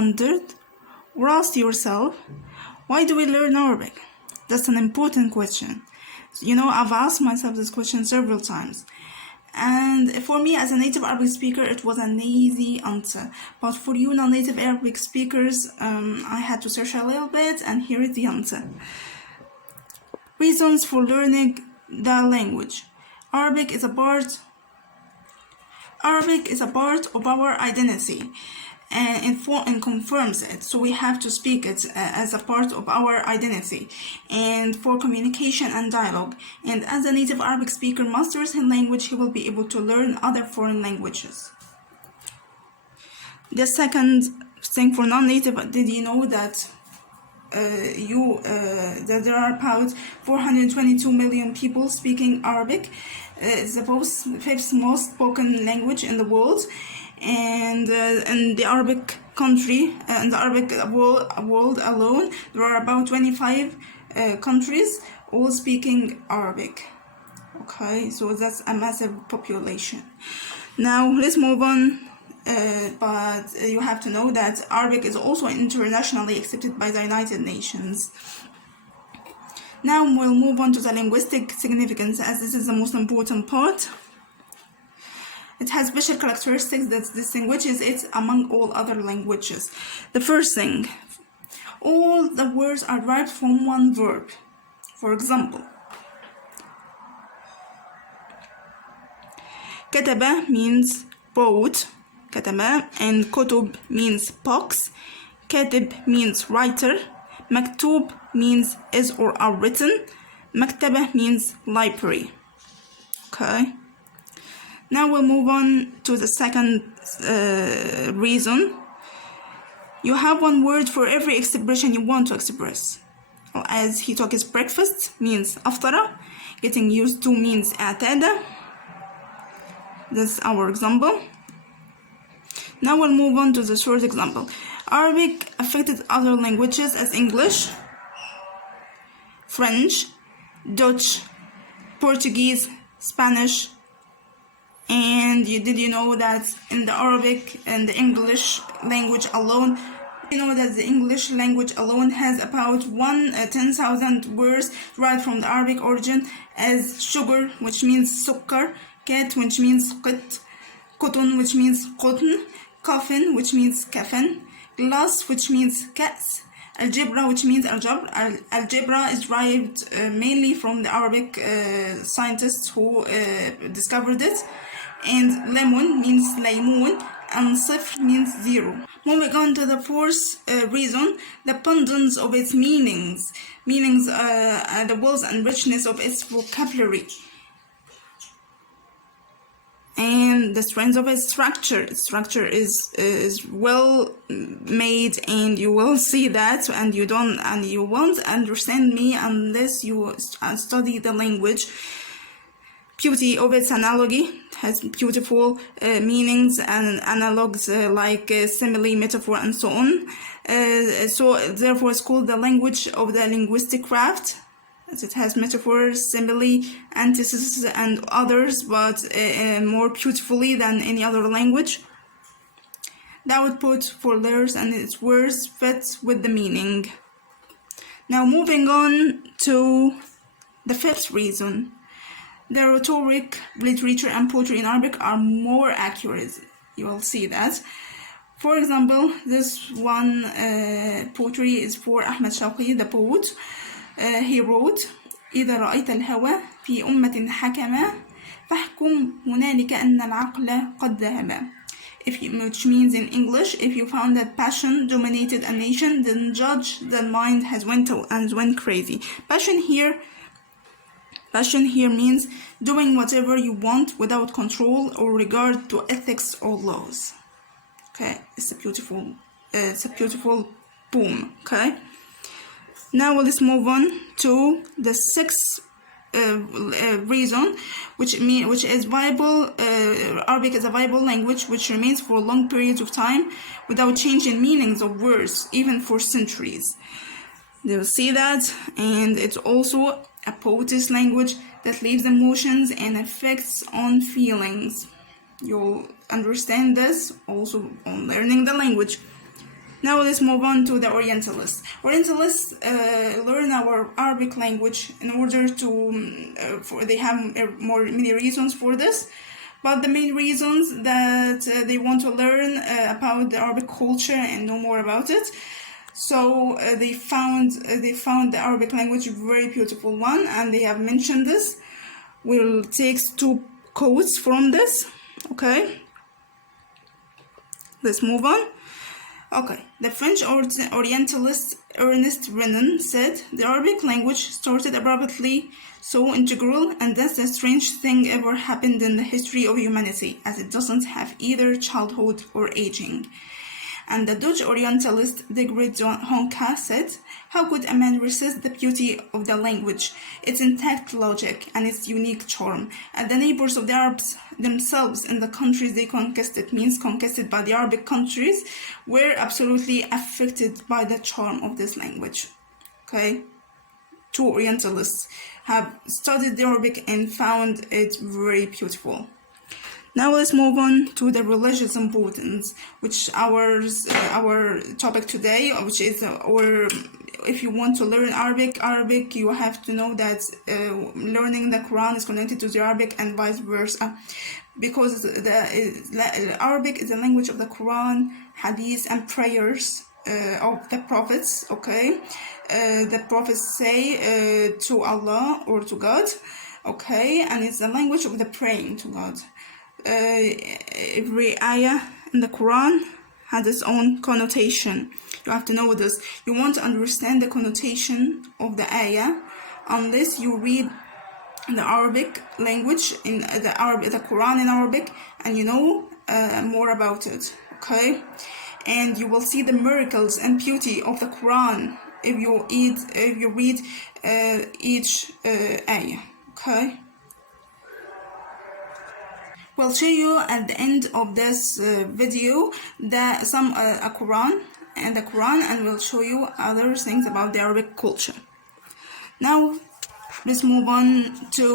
wondered or asked yourself, why do we learn Arabic? That's an important question. I've asked myself this question several times. And for me, as a native Arabic speaker, it was an easy answer. But for you non-native Arabic speakers, I had to search a little bit, and here is the answer. Reasons for learning the language. Arabic is a part of our identity, and confirms it. So we have to speak it as a part of our identity, and for communication and dialogue. And as a native Arabic speaker masters his language, he will be able to learn other foreign languages. The second thing for non-native, did you know that that there are about 422 million people speaking Arabic? It's the fifth most spoken language in the world, and in the Arabic country, in the Arabic world alone, there are about 25 countries all speaking Arabic. Okay, so that's a massive population. Now let's move on. But you have to know that Arabic is also internationally accepted by the United Nations. Now we'll move on to the linguistic significance, as this is the most important part. It has special characteristics that distinguishes it among all other languages. The first thing, all the words are derived from one verb. For example, كتب means wrote, كتب, and كتب means books. كاتب means writer. مكتوب means is or are written. مكتبة means library. Okay. Now we'll move on to the second reason. You have one word for every expression you want to express. As he took his breakfast means أفطر. Getting used to means اعتاد. That's our example. Now we'll move on to the third example. Arabic affected other languages as English, French, Dutch, Portuguese, Spanish, and did you know that in the Arabic and the English language alone, the English language alone has about 10,000 words derived from the Arabic origin, as sugar, which means sukkar, cat, which means qit, cotton, which means cotton, coffin, which means kafan, glass, which means cats, algebra, which means algebra is derived mainly from the Arabic scientists who discovered it, and lemon means laymoon, and صفر means 0. Moving on to the fourth reason, the abundance of its meanings, the wealth and richness of its vocabulary, and the strength of its structure. Its structure is well made, and you will see that, and you won't understand me unless you study the language. Beauty of its analogy, has beautiful meanings and analogues like simile, metaphor, and so on. So therefore it's called the language of the linguistic craft, as it has metaphors, simile, antithesis, and others, but more beautifully than any other language. The output for letters and its words fits with the meaning. Now moving on to the fifth reason. The rhetoric, literature, and poetry in Arabic are more accurate. You will see that. For example, this one poetry is for Ahmed Shawqi, the poet. He wrote: إذا رأيت الهوى في أمة حكما فاحكم هنالك أن العقل قد ذهب. Which means in English, if you found that passion dominated a nation, then judge that mind has went crazy. Passion here means doing whatever you want without control or regard to ethics or laws. Okay, it's a beautiful poem. Okay. Now let's move on to the sixth reason, which is viable. Arabic is a viable language which remains for long periods of time without changing meanings of words, even for centuries. You'll see that, and it's also a poet's language that leaves emotions and effects on feelings. You'll understand this also on learning the language. Now let's move on to the Orientalists. Orientalists learn our Arabic language in order to, they have many reasons for this, but the main reasons that they want to learn about the Arabic culture and know more about it. So they found the Arabic language a very beautiful one, and they have mentioned this. We'll take two quotes from this. Okay, let's move on. Okay, the French Orientalist Ernest Renan said, "The Arabic language started abruptly, so integral, and that's the strange thing ever happened in the history of humanity, as it doesn't have either childhood or aging." And the Dutch Orientalist Digrid Honka said, "How could a man resist the beauty of the language, its intact logic, and its unique charm? And the neighbors of the Arabs themselves in the countries they conquisted," means conquisted by the Arabic countries, "were absolutely affected by the charm of this language." Okay? Two Orientalists have studied the Arabic and found it very beautiful. Now let's move on to the religious importance, which our topic today, which is if you want to learn Arabic, you have to know that learning the Quran is connected to the Arabic and vice versa, because the Arabic is the language of the Quran, Hadith, and prayers of the prophets. Okay, the prophets say to Allah or to God. Okay, and it's the language of the praying to God. Every ayah in the Quran has its own connotation. You have to know this. You want to understand the connotation of the ayah unless you read the Arabic language in the Quran in Arabic, and you know more about it. Okay, and you will see the miracles and beauty of the Quran if you read each ayah. Okay. We'll show you at the end of this video a Quran, and we'll show you other things about the Arabic culture. Now, let's move on to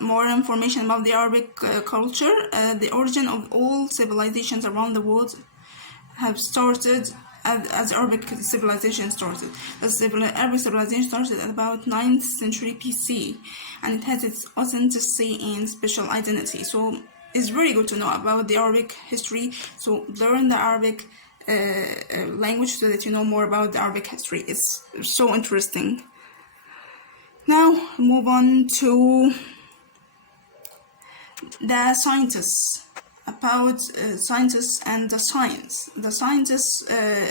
more information about the Arabic culture. The origin of all civilizations around the world have started as Arabic civilization started. The Arabic civilization started at about 9th century BC, and it has its authenticity and special identity. So it's very good to know about the Arabic history. So learn the Arabic language so that you know more about the Arabic history. It's so interesting. Now move on to the scientists. About scientists and the science. The scientists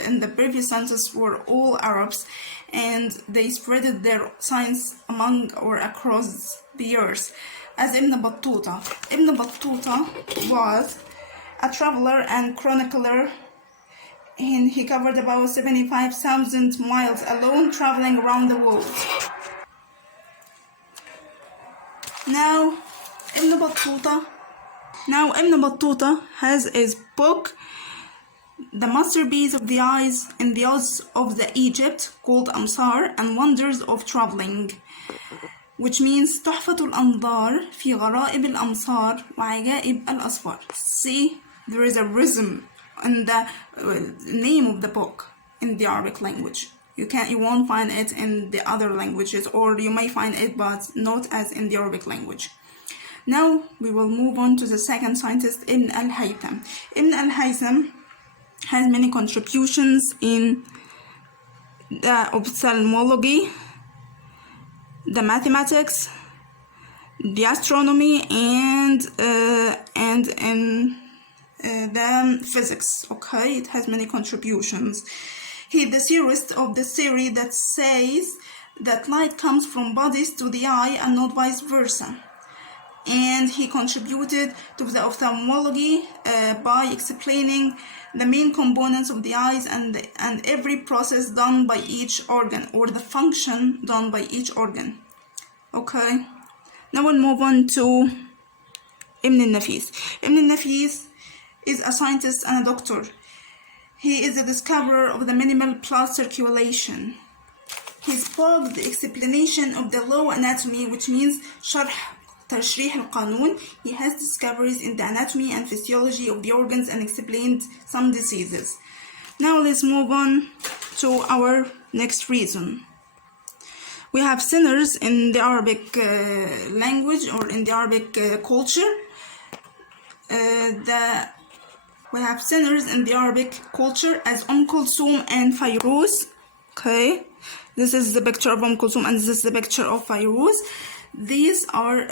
in the previous scientists were all Arabs, and they spreaded their science among or across the earth. As Ibn Batuta. Ibn Batuta was a traveler and chronicler, and he covered about 75,000 miles alone, traveling around the world. Now, Ibn Batuta has his book, The Masterpiece of the Eyes and the Odds of the Egypt, called Amsar and Wonders of Traveling, which means تحفة الأنظار في غرائب الأمصار وعجائب الأسفار. See, there is a rhythm in the name of the book in the Arabic language. You won't find it in the other languages, or you may find it but not as in the Arabic language. Now we will move on to the second scientist, Ibn al-Haytham. Ibn al-Haytham has many contributions in the ophthalmology, the mathematics, the astronomy, and in the physics. Okay, it has many contributions. He is the theorist of the theory that says that light comes from bodies to the eye and not vice versa. And he contributed to the ophthalmology by explaining the main components of the eyes and every process done by each organ, or the function done by each organ. Okay, now we'll move on to Ibn al-Nafis. Ibn al-Nafis is a scientist and a doctor. He is the discoverer of the minimal blood circulation. His book, The Explanation of the Law Anatomy, which means شرح تشريح القانون, he has discoveries in the anatomy and physiology of the organs and explained some diseases. Now let's move on to our next reason. We have sinners in the Arabic language, or in the Arabic culture. We have sinners in the Arabic culture as Kulthum and Fayruz. Okay, this is the picture of Kulthum and this is the picture of Fayruz. These are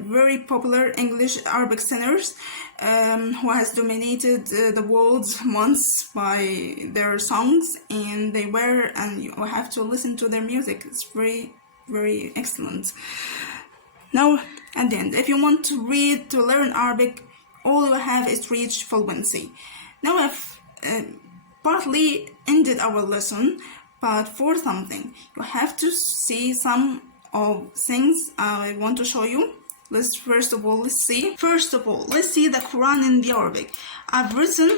very popular English Arabic singers who has dominated the world once by their songs, and you have to listen to their music. It's very, very excellent. Now, at the end, if you want to learn Arabic, all you have is to reach fluency. Now I've partly ended our lesson, but for something, you have to see some of things I want to show you. First of all, let's see the Quran in the Arabic. I've written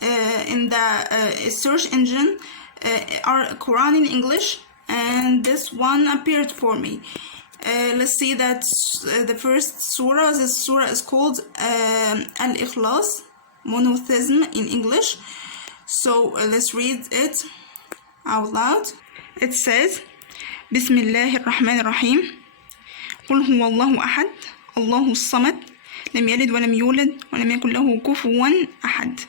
in the search engine Quran in English, and this one appeared for me. Let's see that the first surah, this surah is called Al-Ikhlas, monotheism in English. So let's read it out loud. It says, Bismillahir Rahmanir Rahim. قل هو الله أحد الله الصمد لم يلد ولم يولد ولم يكن له كفوا أحد.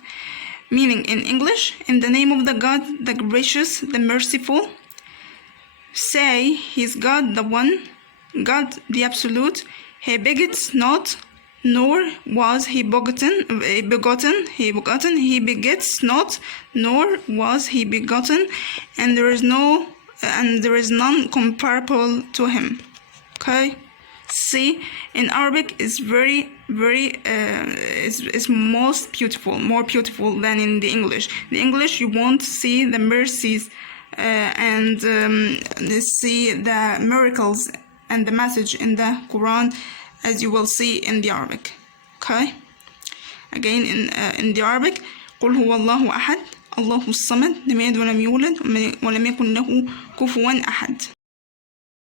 Meaning in English, in the name of the God, the gracious, the merciful. Say, He is God, the one, God the absolute. He begets not, nor was he begotten. He begets not, nor was he begotten, and there is none comparable to him. Okay, see, in Arabic is very, very is most beautiful, more beautiful than in the English. The English, you won't see the mercies and see the miracles and the message in the Quran as you will see in the Arabic. Okay, again in the Arabic, قل هو الله أحد الله الصمد لم يلد ولم يولد ولم يكن له كفوا أحد.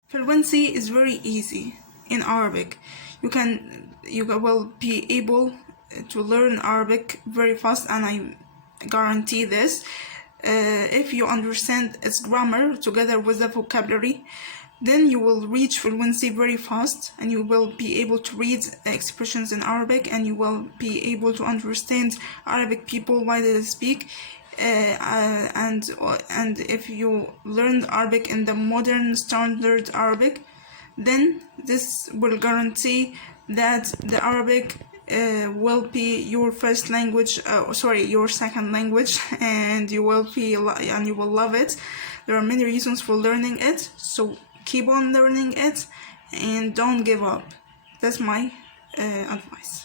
Fluency is very easy in Arabic. You will be able to learn Arabic very fast, and I guarantee this. If you understand its grammar together with the vocabulary, then you will reach fluency very fast, and you will be able to read expressions in Arabic, and you will be able to understand Arabic people why they speak. And if you learn Arabic in the modern standard Arabic, then this will guarantee that the Arabic will be your first language, your second language, and you will love it. There are many reasons for learning it, so keep on learning it and don't give up. That's my advice.